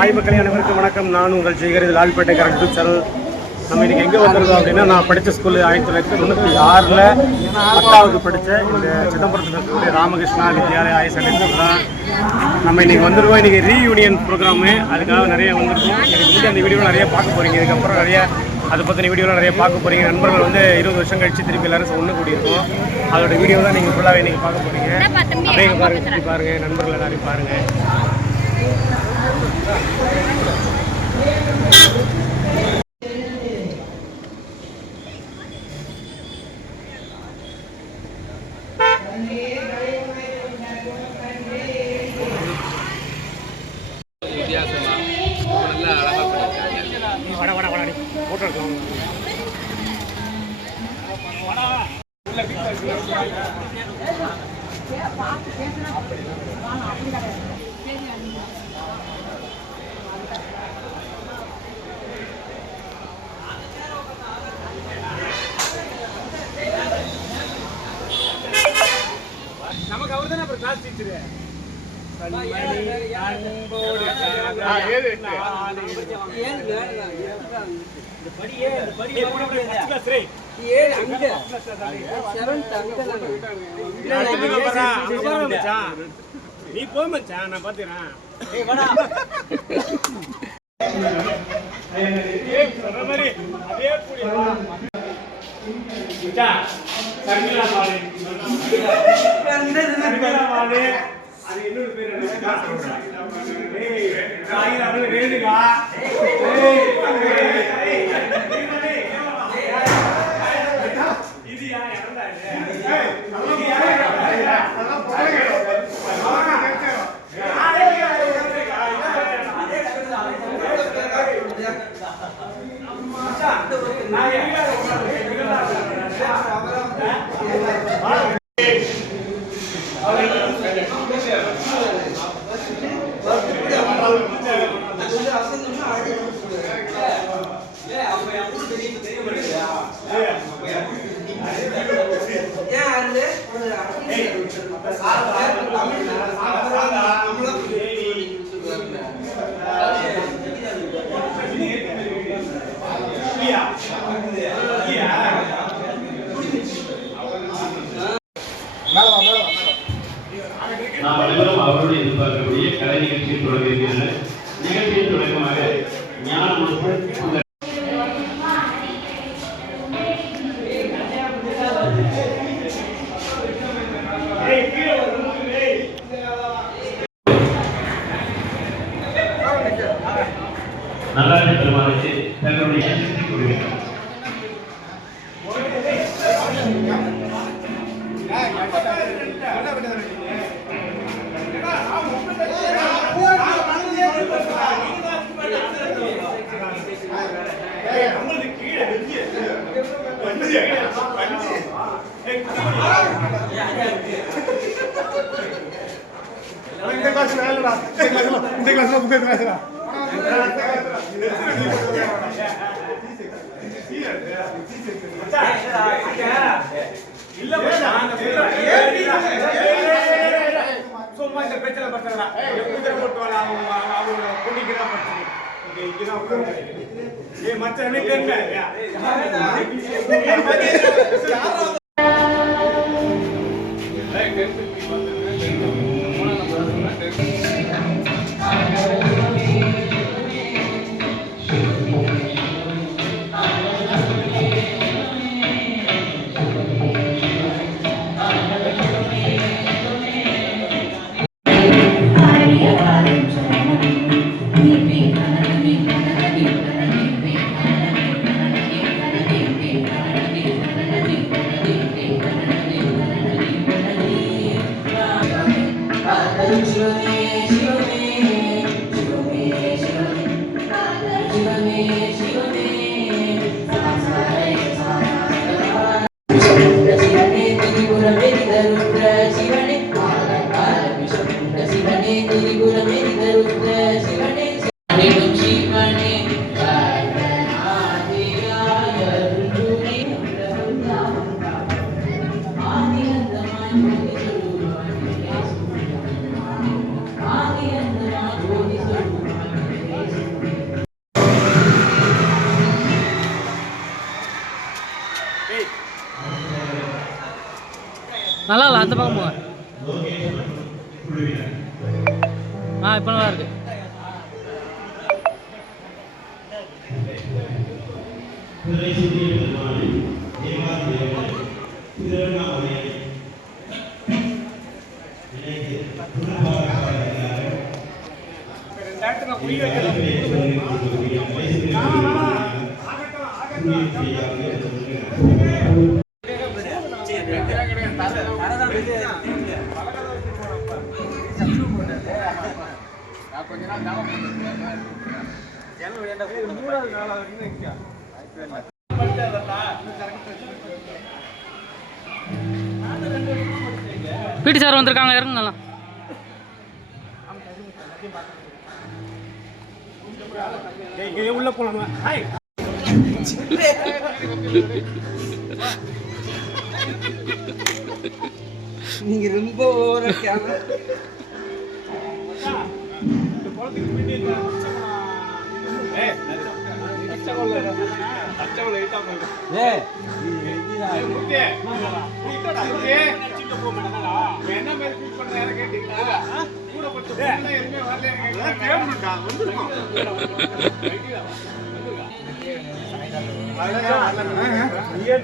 Hi மக்களே, அனைவருக்கும் வணக்கம். நான் உங்கள் சேகர். இது லால்பேட்டை கரண்ட் யூடியூப் சேனல். நம்ம இன்றைக்கி எங்கே வந்திருக்கோம் அப்படின்னா, நான் படித்த ஸ்கூலு 1996 10வது படித்த இந்த சிதம்பரத்தில் இருக்கக்கூடிய Ramakrishna Vidyalaya higher secondary school தான் நம்ம இன்றைக்கி வந்திருக்கோம். இன்றைக்கி ரீயூனியன் ப்ரோக்ராமு, அதுக்காக நிறைய வந்திருக்கோம். எனக்கு வந்து அந்த வீடியோவில் நிறைய பார்க்க போகிறீங்க. இதுக்கப்புறம் நிறைய அதை பற்றின வீடியோலாம் நிறைய பார்க்க போகிறீங்க. நண்பர்கள் வந்து 20 வருஷம் கழிச்சு திருப்பி எல்லாரும் ஒன்று கூடியிருக்கோம். அதோட வீடியோ தான் நீங்கள் ஃபுல்லாகவே இன்றைக்கி பார்க்க போகிறீங்க. அப்படியே பாருங்கள், நண்பர்கள் எல்லாரையும் பாருங்கள். வித்தியாசமா நல்லா அழகா பண்ணிருக்காங்க. போட்டோ எடுக்கலாம். நமக்கு அவர் தானே அப்புறம் கிளாஸ் டீச்சரு. நீ போ மச்சான், நான் பாத்துறேன். அது இன்னொரு பேர் ரேணுகா. இது யார் நாம் அனைவரும் அவருடைய எதிர்பார்க்கக்கூடிய கலை நிகழ்ச்சியில் தொடங்குகிறீர்கள். நிகழ்ச்சியின் தொடக்கமாக ஞான நல்லாட்சி பெருமாளுக்கு தங்களுடைய கூறுகிறார். சும்மா இந்த பேச்சல பண்றா போட்டு அவங்க குடிக்கிறா மச்சனே நல்லா இல்லை, அந்த பக்கம் போங்க. இப்போ நல்லா இருக்கு. பிடி சார் வந்திருக்காங்க, இறங்குங்களா. உள்ள போலாமா? நீங்க ரொம்ப ஓவரா கேமரா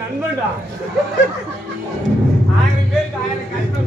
நண்பன்டா 1000 பேருக்கு 1000 கஷ்டம்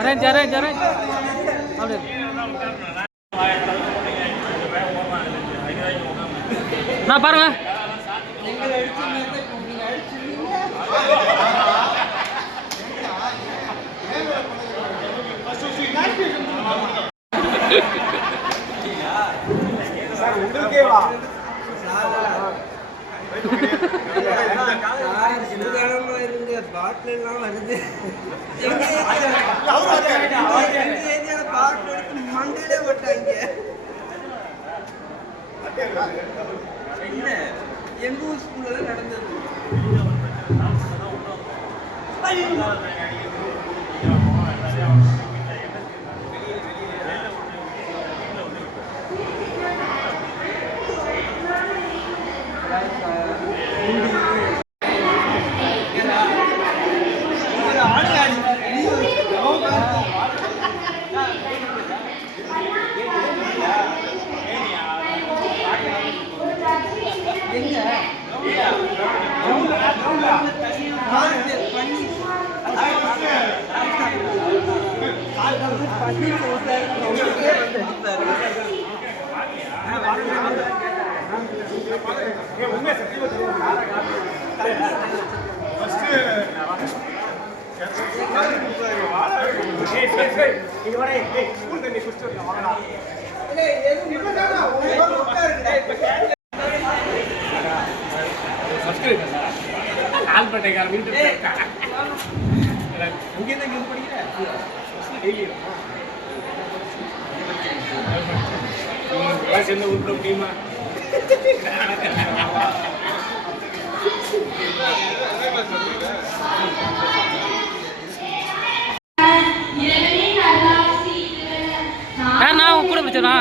அரேஞ்ச் நான் பாருங்க. பாட்டில் எல்லாம் வருது. பாட்டில் எடுத்து மண்டையிலே போட்டாங்க. என்ன எங்க ஊர் ஸ்கூல்ல நடந்தது. லால்பேட்டைக்கார வீட்டு இங்கே படிக்கிற சேர்ந்து விட்டுற முடியுமா? யார் நான் கூட பிடிச்சனா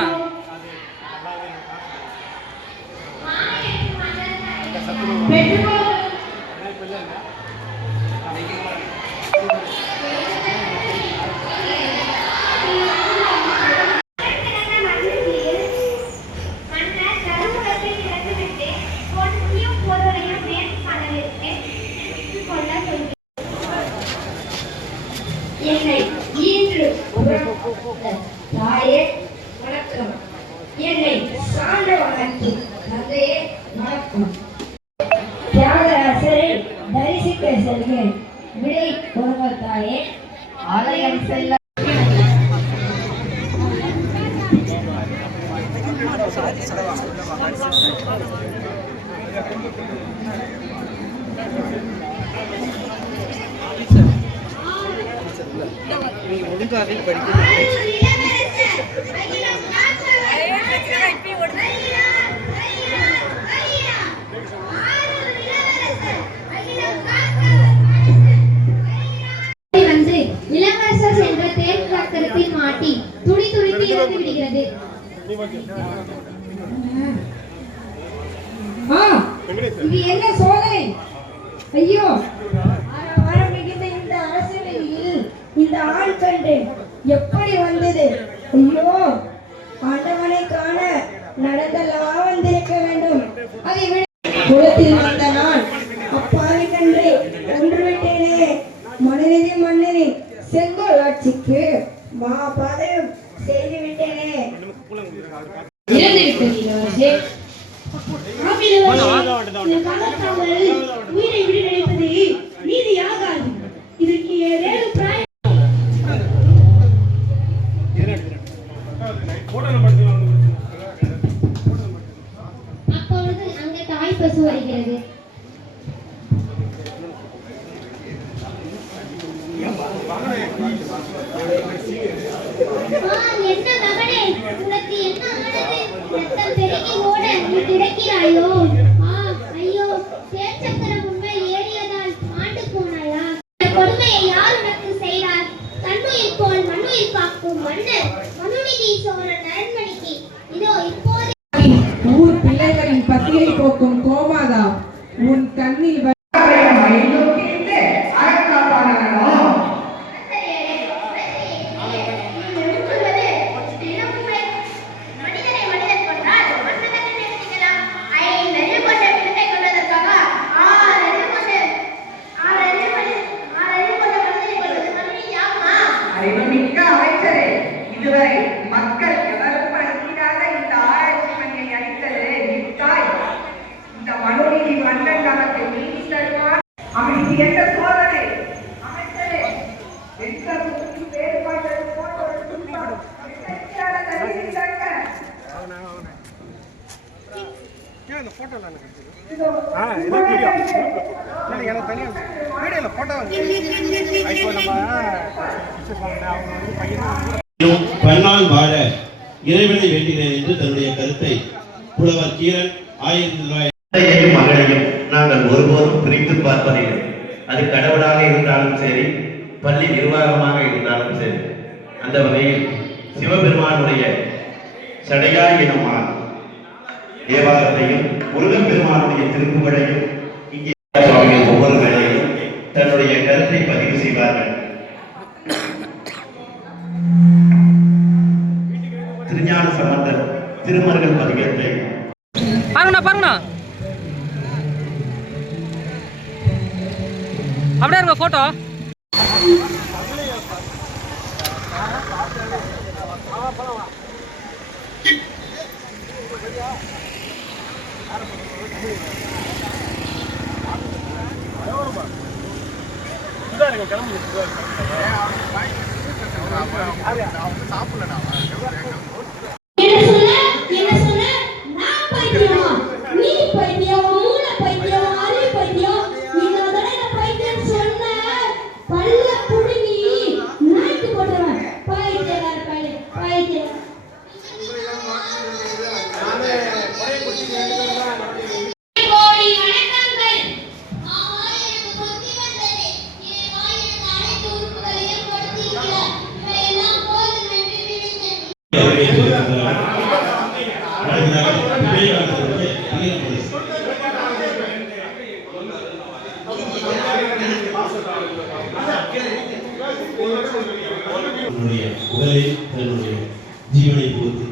என்னை ஈன்று தாயே வணக்கம். என்னை சார்ந்த வணக்கம் தந்தையே வணக்கம். தியாகராசரை தரிசிக்க செல்கிறேன். விடை கொடுங்க தாயே. ஆலயம் செல்ல ஒழுங்காவே படிக்கணும். வந்து இளவரசர் சென்ற தேர் சக்கரத்தில் மாட்டி துடி துடித்து இறந்து விடுகிறது. இது என்ன சோதனை? ஐயோ, ஆரம்பிக்கின்ற இந்த அரசியலில் இந்த ஆள் கண்டு எப்படி வந்தது? ஐயோ, ஆண்டவனை காண நடந்தெல்லாம் வந்திருக்க வேண்டும். அதை விட குளத்தில் வந்த நான் அப்பாவி கண்டு ஒன்று விட்டேனே. மனிதனே மன்னனே, செங்கோல் ஆட்சிக்கு மாபாதையும் செய்து விட்டேனே. இறந்து விட்டது இளவரசே. உயிரை விட நினைப்பது நீதியாகாது. இதற்கு ஏதேனும் பிராயம். அப்பொழுது அங்கே தாய் பசு வருகிறது. என்ன மகனே, உனக்கு என்ன ஆனது? ரத்தம் பெருகி ஓட நீ கிடக்கிறாயோ? ஐயோ, தேர் சக்கரம் உண்மையில் ஏறியதால் மாண்டு போனாயா? இந்த கொடுமையை யார் உனக்கு செய்தார்? தன்னுயிர் போல் மண்ணுயிர் காக்கும் மன்னர் மனுநீதி சோழன் அரண்மனைக்கு இதோ இப்போது ஊர் பிள்ளைகளின் பசியை போக்கும் கோமாதா, உன் கண்ணில் இதுவரை மக்கள் எவருக்கும் அளிக்காத இந்த ஆராய்ச்சி மணியை அளித்தது நித்தாய். இந்த மனுநீதி மன்னன் நமக்கு நீதி தருவார். அமைதி என்ற சோதனை அமைச்சரே, எந்த வேறுபாடு போன்ற ஒரு துன்பம் எனக்கு தனியாக வீடியோல போட்டோ இப்போ நம்ம பன்னால் வாழ இறைவனை வேண்டினேன் என்று தன்னுடைய கருத்தை புலவர் கீரன் 1900 மகளையும் நாங்கள் ஒருபோதும் பிரித்து பார்ப்பதில்லை. அது கடவுளாக இருந்தாலும் சரி, பள்ளி நிர்வாகமாக இருந்தாலும் சரி. அந்த வகையில் சிவபெருமானுடைய சடையாய் எனும் தேவாரத்தையும் முருகன் பெருமானுடைய திருப்புகழையும் இங்கே சுவாமிகள் ஒவ்வொரு வேளையிலும் தன்னுடைய கருத்தை பதிவு செய்வார்கள். திருஞான சம்பந்தர் திருமருகல் பதிகத்தை பாருங்கண்ணா அப்படியே இருங்க போட்டோ. சாப்பிடல பெற்றிருக்கிறார். அடுத்ததாக விவேகானந்தருடைய வீர பரிசு. தன்னுடைய உடலை தன்னுடைய ஜீவனை பொறுத்து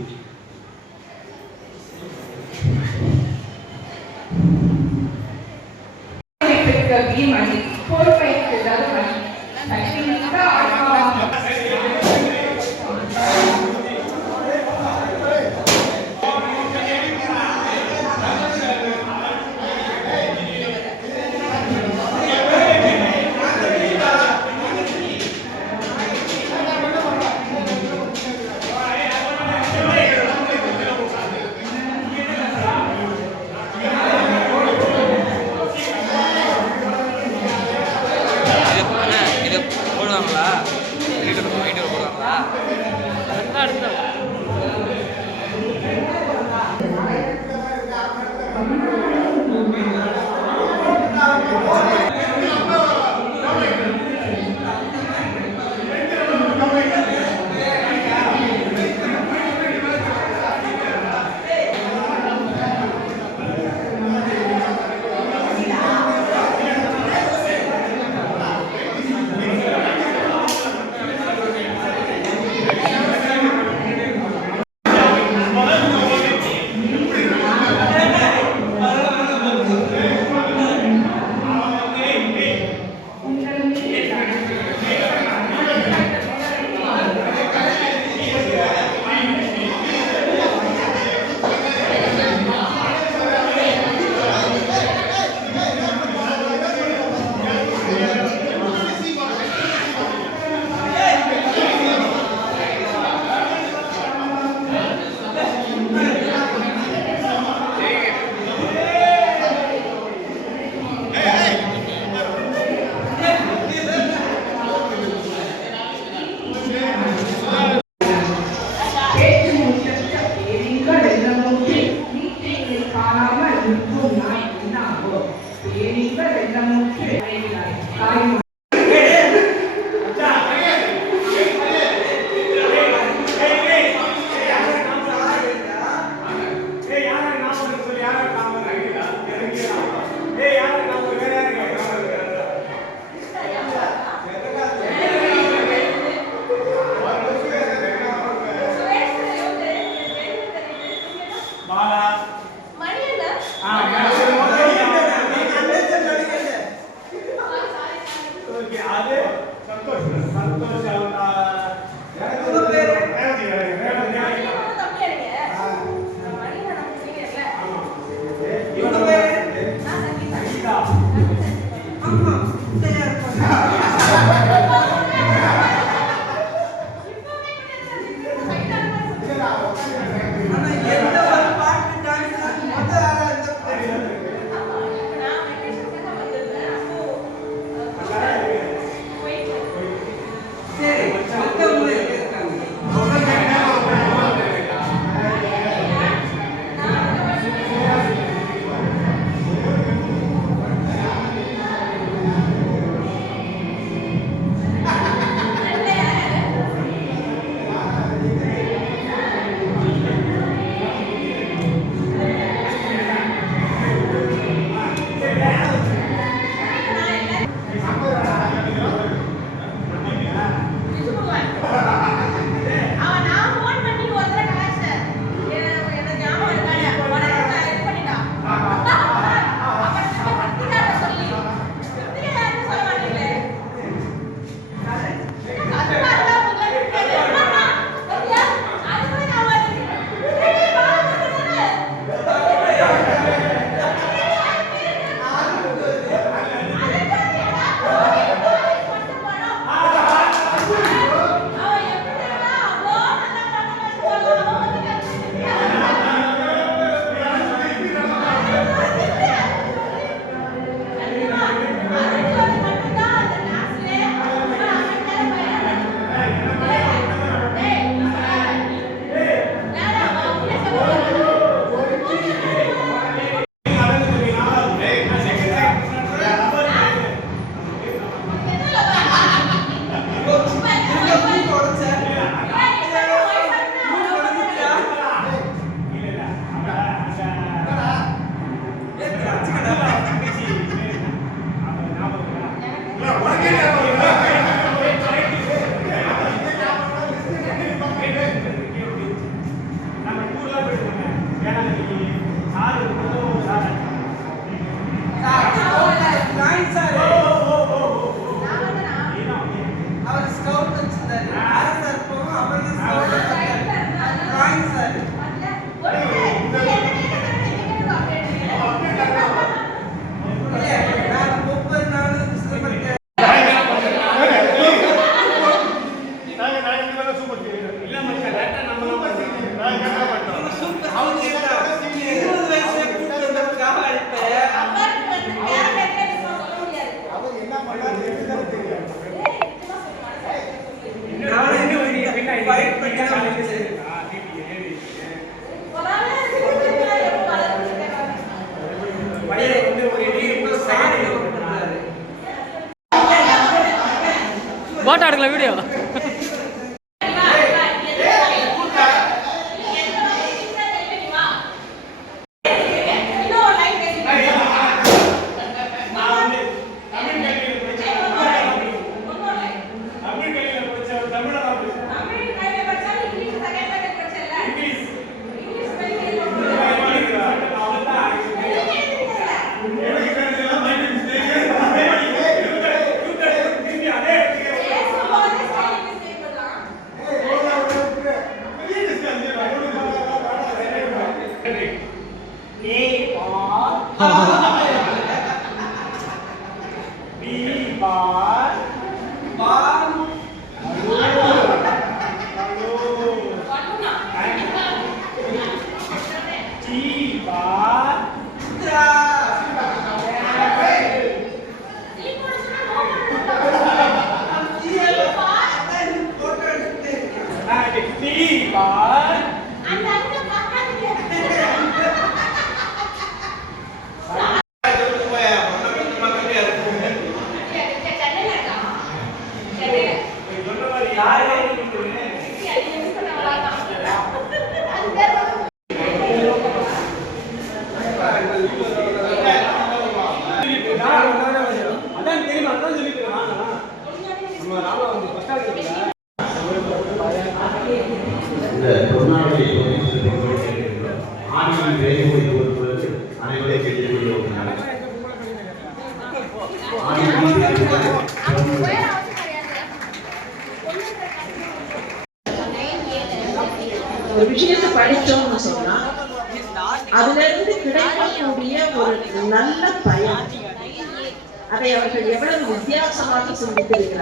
பீமணி பொறுப்பேற்று தருமணி சக்திமிக்க அழகான இது போடுவாங்களா? வீடியோ போடுவாங்களா? போட்டோ எடுக்கலாம் வீடியோ. இந்த பொன்னாடை ஆணியின் வேலைமொழி ஒருவருக்கு அனைவரும் கேட்டுக்கொள்கிறோம். ஒரு விஷயத்தை படிச்சோம்னு சொன்னா அதுல இருந்து கிடைக்கக்கூடிய ஒரு நல்ல பயன், அதை அவர்கள் எவ்வளவு வித்தியாசமாக சிந்தித்திருக்கிறார்கள்.